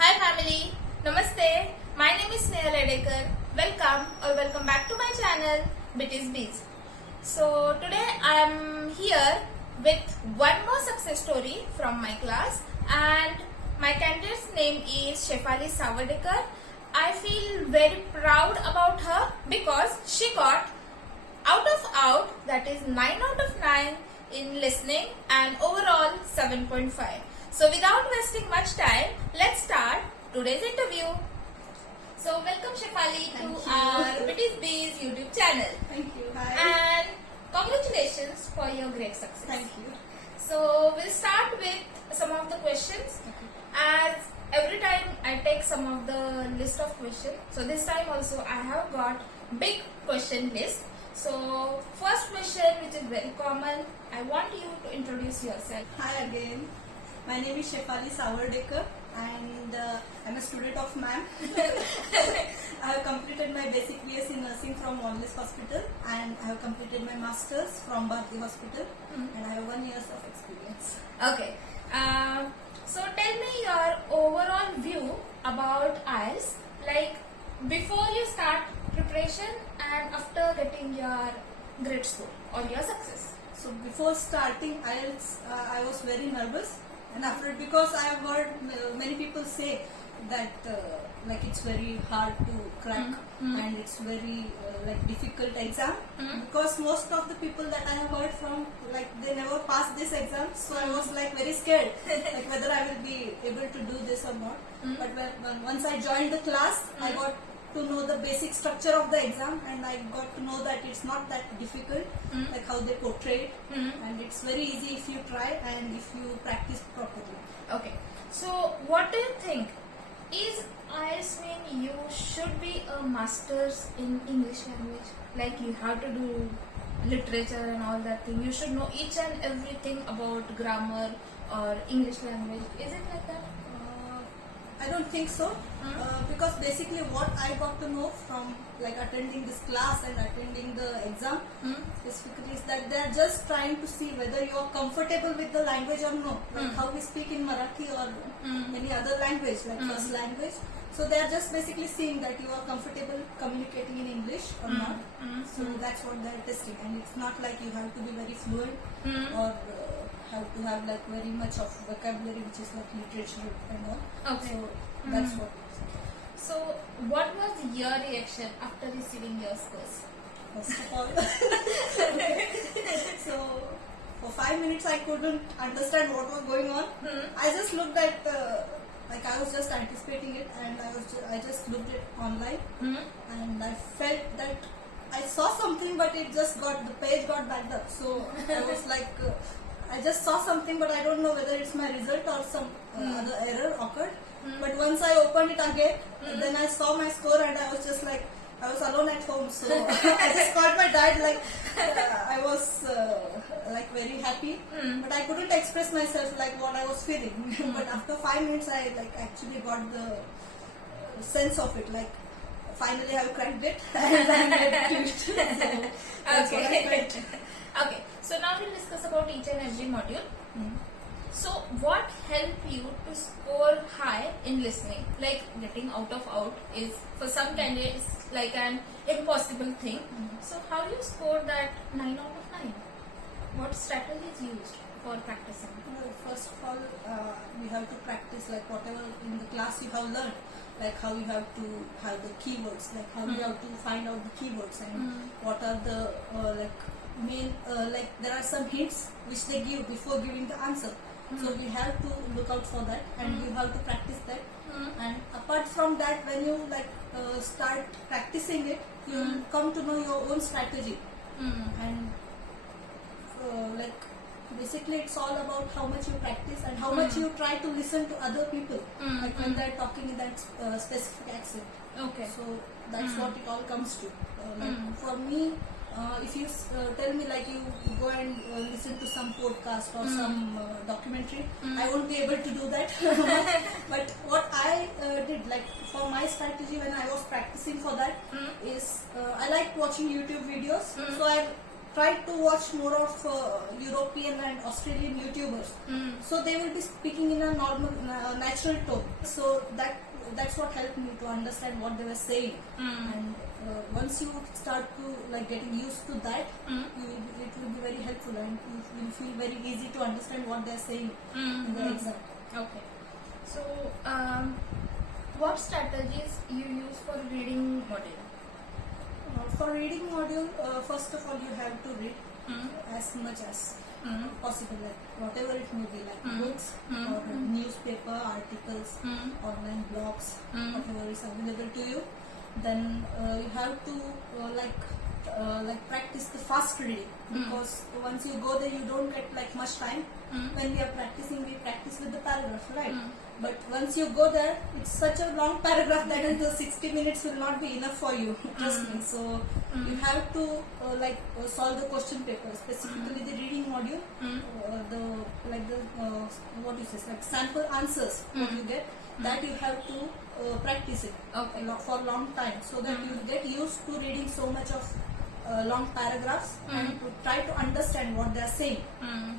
Hi family, Namaste. My name is Sneha Ledekar. Welcome back to my channel Bitty's Bees. So today I am here with one more success story from my class, and my candidate's name is Shefali Savadekar. I feel very proud about her because she got out, that is 9 out of 9 in listening and overall 7.5. So without wasting much time, let's start today's interview. So welcome Shefali to our Bitty's Bees YouTube channel. Thank you. Hi. And congratulations for your great success. Thank you. So we'll start with some of the questions. As every time I take some of the list of questions. So this time also I have got big question list. So first question, which is very common, I want you to introduce yourself. Hi again. My name is Shefali Savardekar and I'm a student of MAM. I have completed my basic BSc nursing from Wanless Hospital and I have completed my masters from Bharti Hospital and I have 1 year of experience. Okay. So tell me your overall view about IELTS, like before you start preparation and after getting your grade score or your success. So before starting IELTS, I was very nervous, and after, because I have heard many people say that like it's very hard to crack and it's very like difficult exam, because most of the people that I have heard from, like they never pass this exam, so I was like very scared like whether I will be able to do this or not. But once I joined the class, I got to know the basic structure of the exam and I got to know that it's not that difficult, like how they portray it, and it's very easy if you try and if you practice properly. Okay. So what do you think? Is IELTS mean you should be a master's in English language? Like you have to do literature and all that thing. You should know each and everything about grammar or English language. Is it like that? I don't think so, because basically what I got to know from like attending this class and attending the exam specifically is that they are just trying to see whether you are comfortable with the language or no, like how we speak in Marathi or any other language, like first language. So they are just basically seeing that you are comfortable communicating in English or not. So that's what they are testing, and it's not like you have to be very fluent or have to have like very much of vocabulary, which is like literature and all. Okay. So that's what it is. So what was your reaction after receiving your scores? First of all, so for 5 minutes I couldn't understand what was going on. I just looked at like I was just anticipating it, and I just looked it online, and I felt that I saw something, but it just the page got backed up. So I was like, I just saw something, but I don't know whether it's my result or some other error occurred. But once I opened it again, then I saw my score, and I was just like, I was alone at home, so I just called my dad. Like I was like very happy, but I couldn't express myself like what I was feeling. But after 5 minutes, I like actually got the sense of it. Like finally, I cracked it, and I made it. So that's what I felt. Okay. So now we'll discuss about each and every module. So what helped you to score high in listening? Like getting out is for some candidates like an impossible thing. So how you score that 9 out of 9? What strategies used for practicing? First of all, you have to practice like whatever in the class you have learned, like how you have to have the keywords, like how you have to find out the keywords, and what are the like main like there are some hints which they give before giving the answer. So you have to look out for that, and you have to practice that. And apart from that, when you like start practicing it, you will come to know your own strategy. And like basically it's all about how much you practice and how much you try to listen to other people, like when they're talking in that specific accent. Okay. So that's what it all comes to. Like for me, if you tell me like you go and listen to some podcast or some documentary, I won't be able to do that. But what I did, like for my strategy when I was practicing for that, is I like watching YouTube videos. So I try to watch more of European and Australian YouTubers. So they will be speaking in a normal, natural tone. So that's what helped me to understand what they were saying. And once you start to like getting used to that, it will be very helpful, and you will feel very easy to understand what they are saying in the exam. Okay. So, what strategies you use for reading module? For reading module, first of all, you have to read as much as possible, like whatever it may be, like books or newspaper articles, online blogs, whatever is available to you. Then you have to like practice the fast reading, because once you go there, you don't get like much time. When we are practicing, we practice with the paragraph, right? But once you go there, it's such a long paragraph that the 60 minutes will not be enough for you. Trust me. So you have to solve the question paper, specifically the reading module, what is this, like sample answers what you get, that you have to practice it for a long time, so that you get used to reading so much of long paragraphs and to try to understand what they are saying.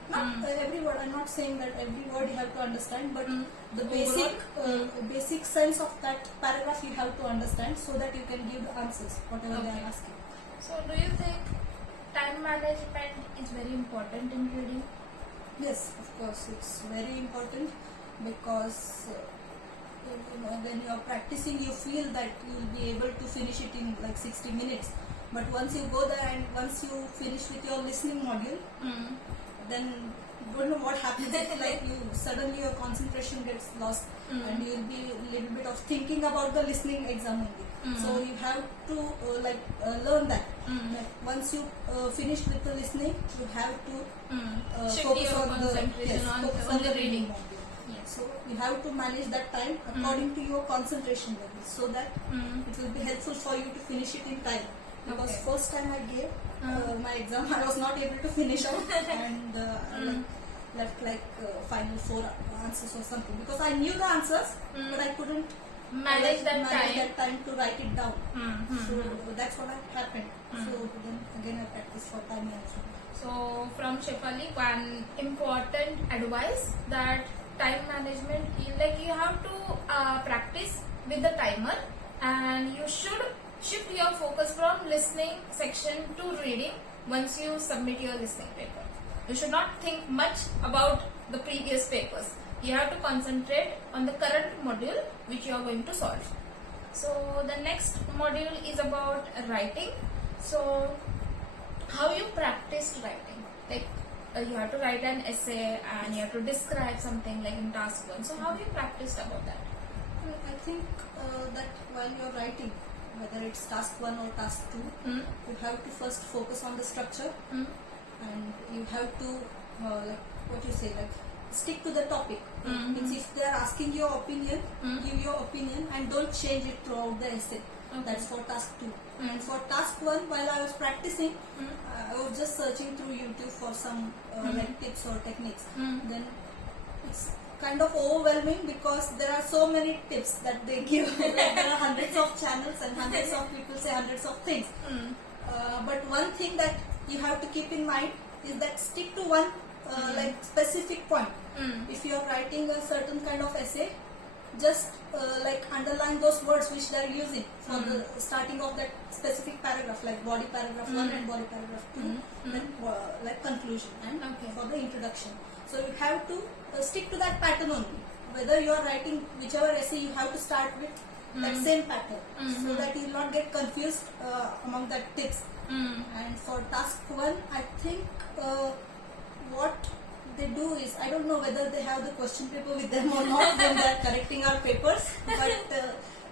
Not every word. I'm not saying that every word you have to understand, but the basic sense of that paragraph you have to understand, so that you can give the answers whatever they are asking. So, do you think time management is very important in reading? Yes, of course, it's very important, because when you are practicing, you feel that you will be able to finish it in like 60 minutes. But once you go there and once you finish with your listening module, then you don't know what happens. It's like suddenly your concentration gets lost, and you'll be a little bit of thinking about the listening exam only. So you have to learn that. Like once you finish with the listening, you have to focus on the reading module. So you have to manage that time according to your concentration level, so that it will be helpful for you to finish it in time. Because first time I gave my exam, I was not able to finish out, and left like final 4 answers or something, because I knew the answers, but I couldn't manage that time to write it down. So that's what happened. So then again I practiced for time management. So from Shefali, one important advice that time management is like you have to practice with the timer, and you should shift your focus from listening section to reading once you submit your listening paper. You should not think much about the previous papers. You have to concentrate on the current module which you are going to solve. So the next module is about writing. So how you practiced writing? Like you have to write an essay and you have to describe something like in task 1. So how you practiced about that? I think that while you are writing, whether it's task 1 or task 2, you have to first focus on the structure, and you have to stick to the topic. Means if they are asking your opinion, give your opinion and don't change it throughout the essay. That's for task 2. And for task 1, while I was practicing, I was just searching through YouTube for some tips or techniques. Then it's kind of overwhelming, because there are so many tips that they give. There are hundreds of channels and hundreds of people say hundreds of things. But one thing that you have to keep in mind is that stick to one specific point. If you are writing a certain kind of essay, just underline those words which they are using for the starting of that specific paragraph, like body paragraph 1 and body paragraph 2, then conclusion and for the introduction. So you have to stick to that pattern only. Whether you are writing whichever essay, you have to start with that same pattern, so that you will not get confused among that tips. And for task 1, I think what they do is, I don't know whether they have the question paper with them or not when they are correcting our papers, but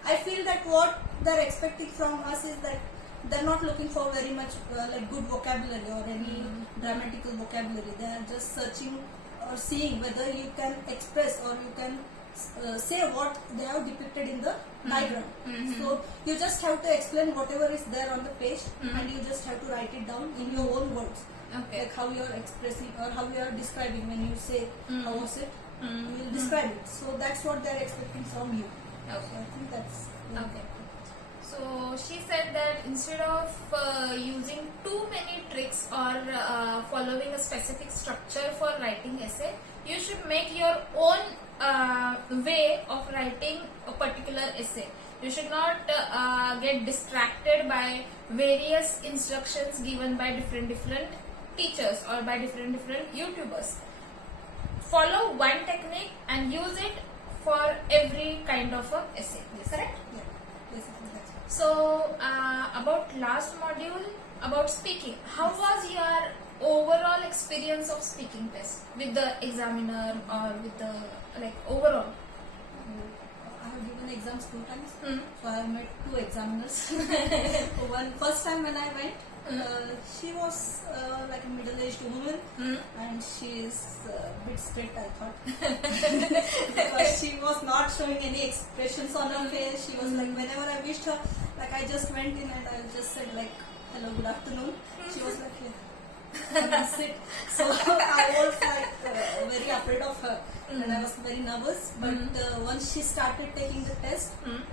I feel that what they are expecting from us is that they are not looking for very much good vocabulary or any grammatical vocabulary. They are just searching or seeing whether you can express or you can say what they have depicted in the diagram. So you just have to explain whatever is there on the page, and you just have to write it down in your own words. Like how you are expressing or how you are describing. When you say how was it, you will describe it. So that's what they are expecting from you. So I think that's okay. So she said that instead of using too many tricks or following a specific structure for writing essay, you should make your own way of writing a particular essay. You should not get distracted by various instructions given by different teachers or by different YouTubers. Follow one technique and use it for every kind of a essay. Correct? Yeah. Basically, that's it. So about last module about speaking, how was your overall experience of speaking test with the examiner or with the overall? I have given exams 2 times, Hmm. so I have met 2 examiners. First time when I went, she was like a middle-aged woman, and she is a bit strict, I thought, because she was not showing any expressions on her face. She was like, whenever I wished her, like I just went in and I just said like, hello, good afternoon. She was like, yeah, come and sit. So I was like very afraid of her, and I was very nervous. But once she started taking the test,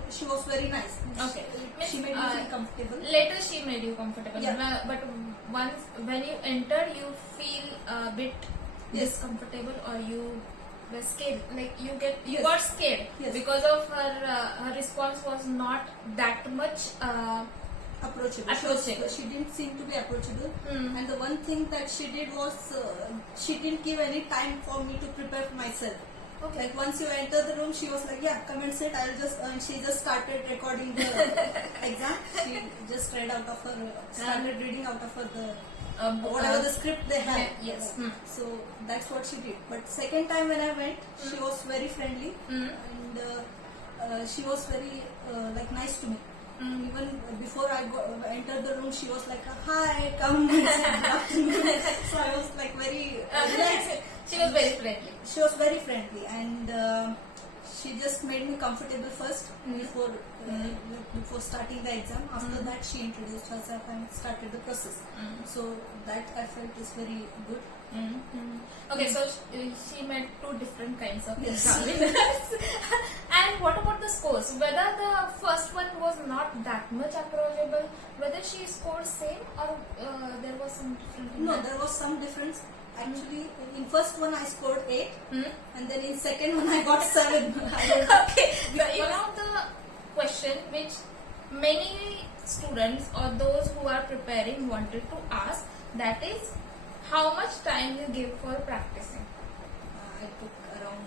she was very nice. Okay. She made me feel comfortable. Later she made you comfortable. Yeah. But once when you entered, you feel a bit Yes. discomfortable or you were scared. Like you Yes. got scared Yes. because of her response was not that much. Approachable. Approachable. She didn't seem to be approachable. Hmm. And the one thing that she did was she didn't give any time for me to prepare myself. Okay. Like once you enter the room, she was like, "Yeah, come and sit." And she just started recording the exam. She just read out of her, started reading out of her the whatever the script they had. Yes. Yeah. So that's what she did. But second time when I went, she was very friendly, and she was very like nice to me. Even before I entered the room, she was like, "Hi, come and sit, good afternoon." So I was like very relaxed. She was very friendly. She was very friendly, and she just made me comfortable first before starting the exam. After that, she introduced herself and started the process. So that I felt is very good. Okay, so she made 2 different kinds of Yes. examiners. And what about the scores? Whether the first one was not that much approachable, whether she scored same or there was some different in No, that? there was some difference. Actually, in first one I scored 8, Hmm? and then in second one I got 7. I don't know. Okay, so one of the question which many students or those who are preparing wanted to ask, that is how much time you give for practicing. I took around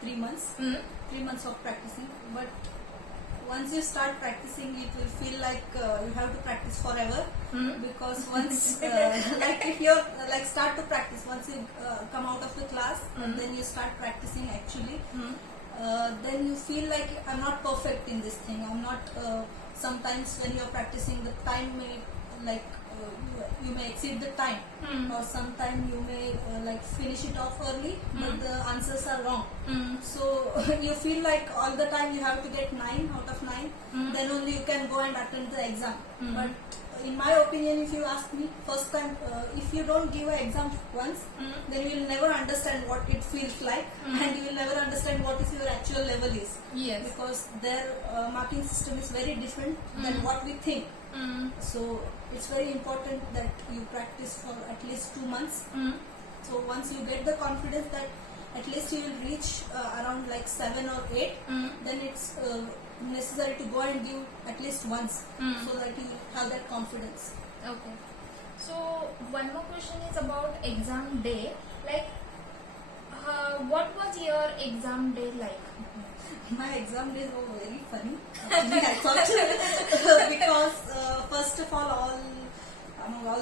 3 months. 3 months of practicing, but once you start practicing, it will feel like you have to practice forever. Because once like if you like start to practice, once you come out of the class and then you start practicing actually, then you feel like I'm not perfect in this thing. I'm not sometimes when you're practicing, the time may like you may exceed the time, or sometime you may like finish it off early, but the answers are wrong. So you feel like all the time you have to get 9 out of 9, then only you can go and attend the exam. But in my opinion, if you ask me, first time, if you don't give an exam once, then you will never understand what it feels like, and you will never understand what is your actual level is. Yes. Because their marking system is very different than what we think. So it's very important that you practice for at least 2 months. So once you get the confidence that at least you will reach around like 7 or 8, then it's necessary to go and give at least once, so that you have that confidence. Okay. So one more question is about exam day. Like, what was your exam day like? My exam days were very funny. Actually, I thought because first of all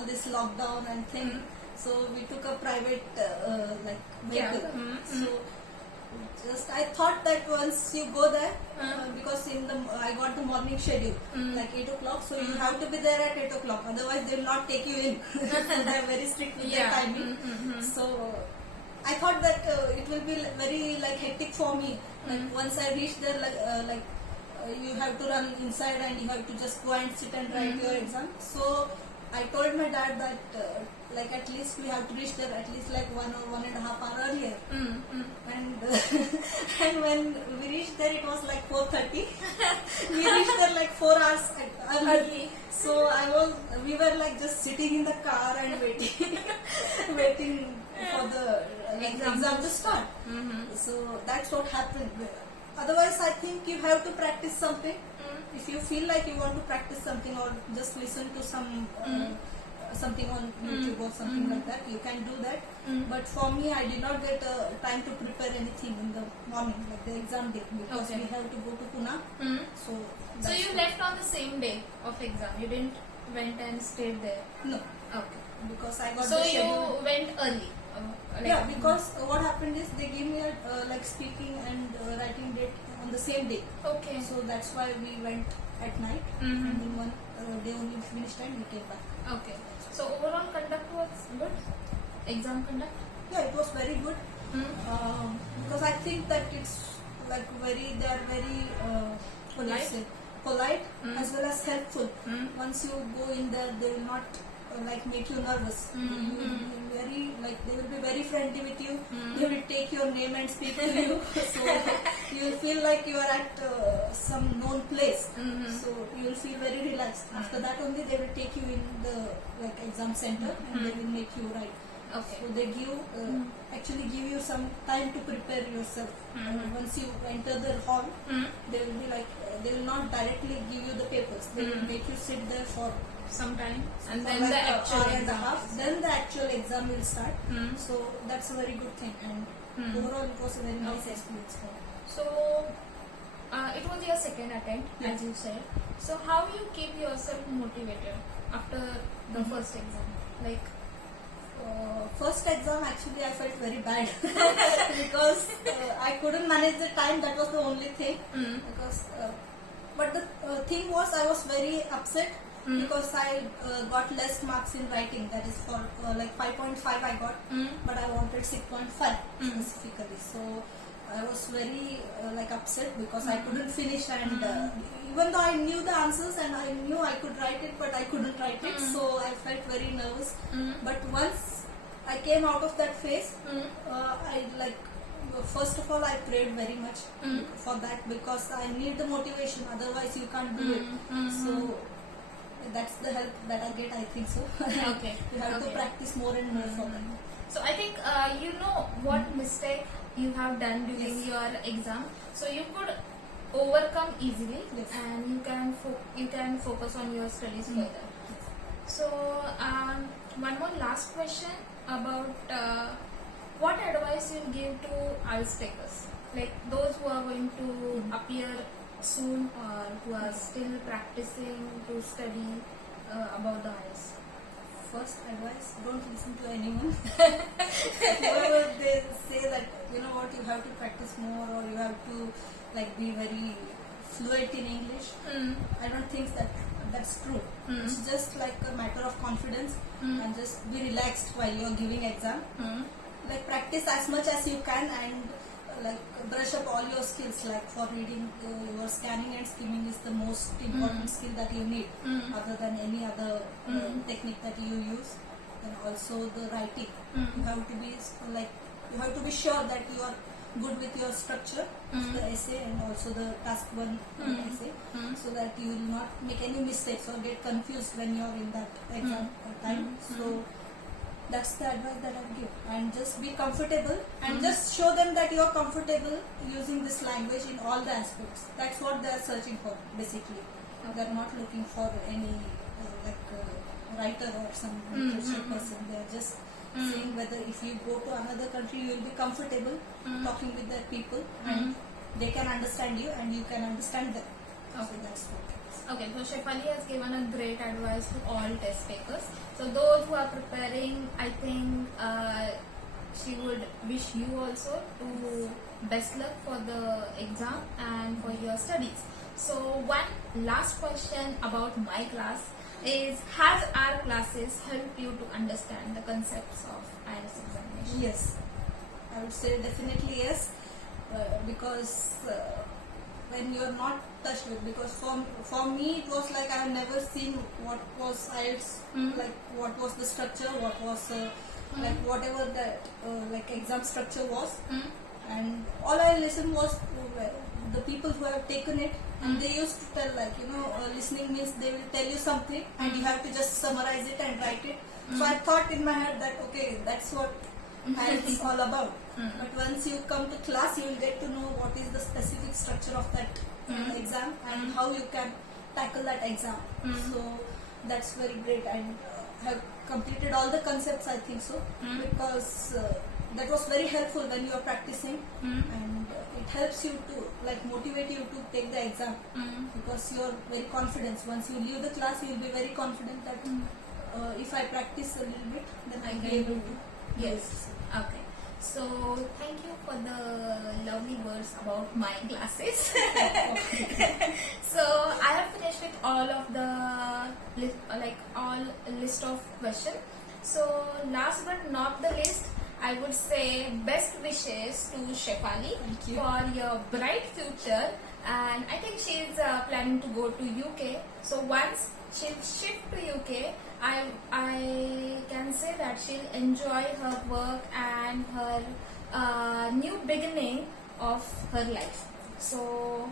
this lockdown and thing, so we took a private like vehicle. So just I thought that once you go there, because I got the morning schedule like 8 o'clock, so you have to be there at 8 o'clock. Otherwise, they will not take you in. So they are very strict with their timing. So I thought that it will be very like hectic for me. Like once I reach there, you have to run inside and you have to just go and sit and write your exam. So I told my dad that like at least we have to reach there at least like 1 or 1.5 hours earlier. And and when we reached there, it was like 4:30. We reached there like 4 hours early. So we were like just sitting in the car and waiting, waiting for the exam to start. So that's what happened. Otherwise, I think you have to practice something. If you feel like you want to practice something or just listen to something on YouTube or something like that, you can do that. But for me, I did not get time to prepare anything in the morning, like the exam day, because we have to go to Pune. So you left on the same day of exam. You didn't went and stayed there. No, Okay. because I got So the you schedule. went early. Yeah, because what happened is they gave me a like speaking and writing date on the same day. Okay. So that's why we went at night, and in one day only finished and we came back. Okay. So overall conduct was good. Exam conduct. Yeah, it was very good because I think that it's like they are very what do you Polite? say, polite as well as helpful. Once you go in there, they will not like make you nervous. You will be very like they will be very friendly with you. They will take your name and speak to you. So you will feel like you are at some known place. So you will feel very relaxed. After that only they will take you in the like exam center and they will make you write. Okay. So they actually give you some time to prepare yourself. Once you enter the hall, they will be like they will not directly give you the papers. They will make you sit there for Sometime and for then like the an actual hour and a exam. half. Then the actual exam will start. So that's a very good thing. And overall, it was a very nice Okay. experience for me. So it was your second attempt, as you said. So how you keep yourself motivated after the first exam? Like First exam, actually, I felt very bad because I couldn't manage the time. That was the only thing. Because, but the thing was, I was very upset because I got less marks in writing. That is for like 5.5 I got, but I wanted 6.5 specifically. So I was very like upset because I couldn't finish, and even though I knew the answers and I knew I could write it, but I couldn't write it. So I felt very nervous. But once I came out of that phase, I like first of all I prayed very much for that because I need the motivation. Otherwise, you can't do it. So that's the help that I get. I think so. Okay. You have to Okay. practice more and more for that. So I think you know what mistake you have done during Yes. your exam, so you could overcome easily, Yes. and you can focus on your studies further. So one more last question about what advice you give to IELTS takers, like those who are going to appear soon or who are still practicing to study about the IELTS. First advice: don't listen to anyone. Whoever they say that you know what, you have to practice more or you have to like be very fluent in English. I don't think that's true. It's just like a matter of confidence and just be relaxed while you're giving exam. Like practice as much as you can and like brush up all your skills. Like for reading, your scanning and skimming is the most important skill that you need, other than any other technique that you use. And also the writing, you have to be like you have to be sure that you are good with your structure of the essay and also the task one essay, so that you will not make any mistakes or get confused when you are in that exam time. So that's the advice that I give, and just be comfortable and just show them that you are comfortable using this language in all the aspects. That's what they are searching for basically. They are not looking for any writer or some literature person. They are just saying whether if you go to another country you will be comfortable talking with their people and they can understand you and you can understand them. So that's what it is. Okay, so Shefali has given a great advice to all test takers. So those who are preparing, I think she would wish you also to best luck for the exam and for your studies. So one last question about my class is, has our classes helped you to understand the concepts of IELTS examination? Yes, I would say definitely yes, because when you're not touched with, because for me it was like I have never seen what was IELTS, like what was the structure, what was like whatever that like exam structure was, and all I listened was the people who have taken it, and they used to tell like, you know, listening means they will tell you something and you have to just summarize it and write it. So I thought in my head that okay, that's what IELTS is all about. But once you come to class, you will get to know what is the specific structure of that exam and how you can tackle that exam. So that's very great, and have completed all the concepts, I think so, because that was very helpful when you are practicing, and it helps you to like motivate you to take the exam, because you are very confident. Once you leave the class, you will be very confident that if I practice a little bit, then I will be able to. Yes. Okay. So thank you for the lovely words about my classes. So I have finished with all of the list of questions. So last but not the least, I would say best wishes to Shefali for your bright future, and I think she is planning to go to UK. So once she'll shift to UK, I can say that she'll enjoy her work and her new beginning of her life. So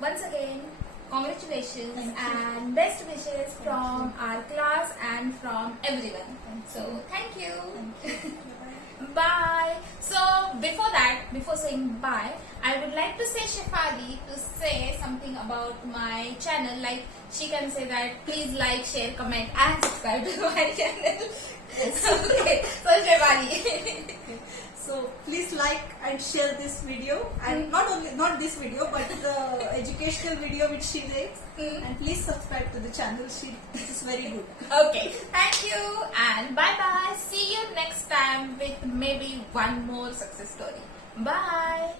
once again, congratulations and best wishes from our class and from everyone. So thank you. Bye. So before saying bye, I would like to say Shefali to say something about my channel. Like she can say that please like, share, comment and subscribe to my channel. Okay. So Shefali. So please like and share this video, and not this video, but the educational video which she makes, and please subscribe to the channel. This is very good. Okay, thank you and bye bye. See you next time with maybe one more success story. Bye.